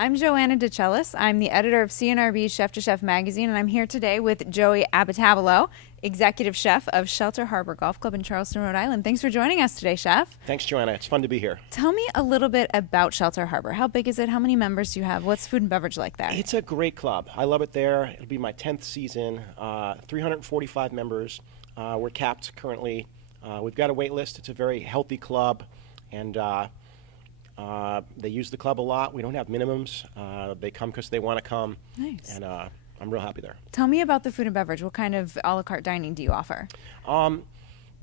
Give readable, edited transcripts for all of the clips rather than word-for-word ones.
I'm Joanna DeCellis. I'm the editor of CNRB's Chef to Chef magazine, and I'm here today with Joey Abitabilo, executive chef of Shelter Harbor Golf Club in Charleston, Rhode Island. Thanks for joining us today, Chef. Thanks, Joanna. It's fun to be here. Tell me a little bit about Shelter Harbor. How big is it? How many members do you have? What's food and beverage like there? It's a great club. I love it there. It'll be my 10th season, 345 members. We're capped currently. We've got a wait list. It's a very healthy club, and they use the club a lot. We don't have minimums. They come because they want to come. Nice. And I'm real happy there. Tell me about the food and beverage. What kind of a la carte dining do you offer?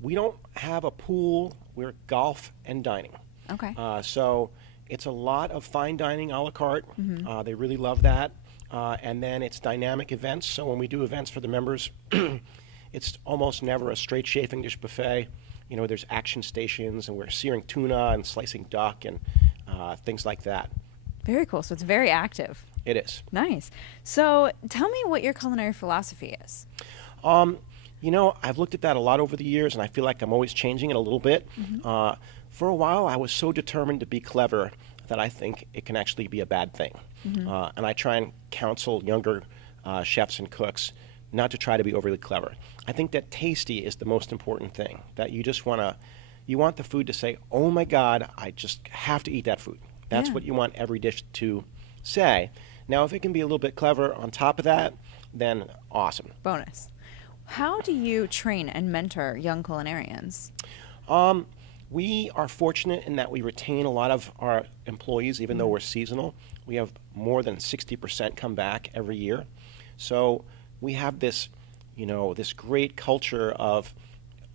We don't have a pool. We're golf and dining. Okay. So it's a lot of fine dining a la carte. They really love that. And then it's dynamic events. So when we do events for the members, it's almost never a straight chafing dish buffet. You know, there's action stations, and we're searing tuna and slicing duck and things like that. Very cool. So it's very active. It is. Nice. So tell me what your culinary philosophy is. You know, I've looked at that a lot over the years, and I feel like I'm always changing it a little bit. For a while, I was so determined to be clever that I think it can actually be a bad thing. And I try and counsel younger chefs and cooks not to try to be overly clever. I think that tasty is the most important thing, that you just you want the food to say, oh my God, I just have to eat that food. That's what you want every dish to say. Now, if it can be a little bit clever on top of that, then awesome. Bonus. How do you train and mentor young culinarians? We are fortunate in that we retain a lot of our employees, even though we're seasonal. We have more than 60% come back every year. So we have this, you know, this great culture of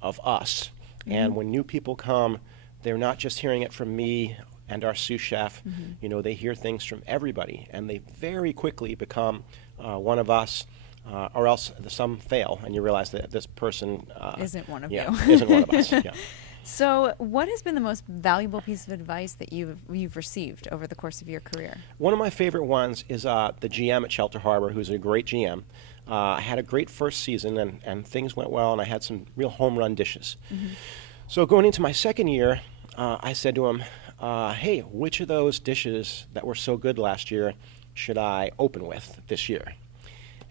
us. And when new people come, they're not just hearing it from me and our sous chef. You know, they hear things from everybody, and they very quickly become one of us, or else some fail, and you realize that this person Isn't one of you. you. Isn't one of us. Yeah. So what has been the most valuable piece of advice that you've received over the course of your career? One of my favorite ones is the GM at Shelter Harbor, who's a great GM. I had a great first season, and things went well, and I had some real home run dishes. So going into my second year, I said to him, hey, which of those dishes that were so good last year should I open with this year?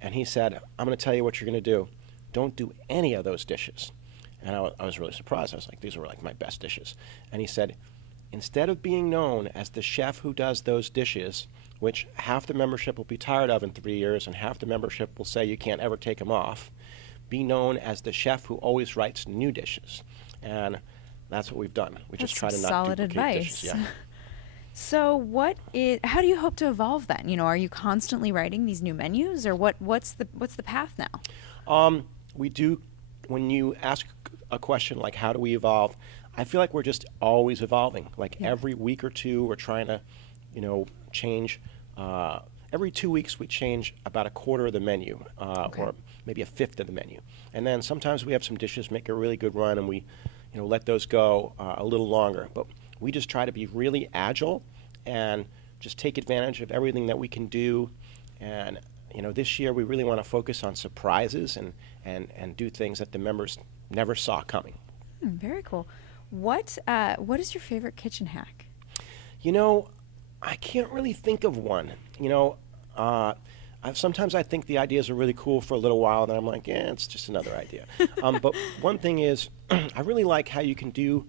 And he said, I'm going to tell you what you're going to do. Don't do any of those dishes. And I was really surprised. I was like, these were like my best dishes. And he said, instead of being known as the chef who does those dishes, which half the membership will be tired of in 3 years and half the membership will say you can't ever take them off, be known as the chef who always writes new dishes. And that's what we've done. We just try to not solid duplicate advice. dishes. Yeah. So how do you hope to evolve then? You know, are you constantly writing these new menus, or what's the path now? We do, when you ask a question like how do we evolve, I feel like we're just always evolving. Like every week or two we're trying to, you know, change. Every 2 weeks we change about a quarter of the menu, or maybe a fifth of the menu. And then sometimes we have some dishes make a really good run, and we, you know, let those go a little longer. But we just try to be really agile and just take advantage of everything that we can do. And you know, this year we really want to focus on surprises and do things that the members never saw coming. Very cool. What is your favorite kitchen hack? You know, I can't really think of one. You know, sometimes I think the ideas are really cool for a little while, then I'm like, it's just another idea. But one thing is, I really like how you can do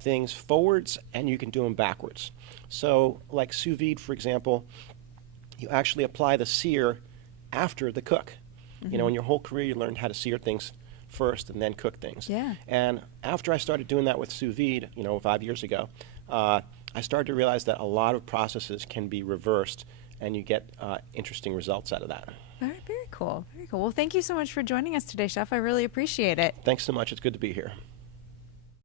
things forwards and you can do them backwards. So like sous vide, for example, you actually apply the sear after the cook. You know, in your whole career you learned how to sear things first and then cook things. Yeah. And after I started doing that with sous vide, you know, 5 years ago, I started to realize that a lot of processes can be reversed, and you get interesting results out of that. Very cool. Very cool. Well, thank you so much for joining us today, Chef. I really appreciate it. Thanks so much. It's good to be here.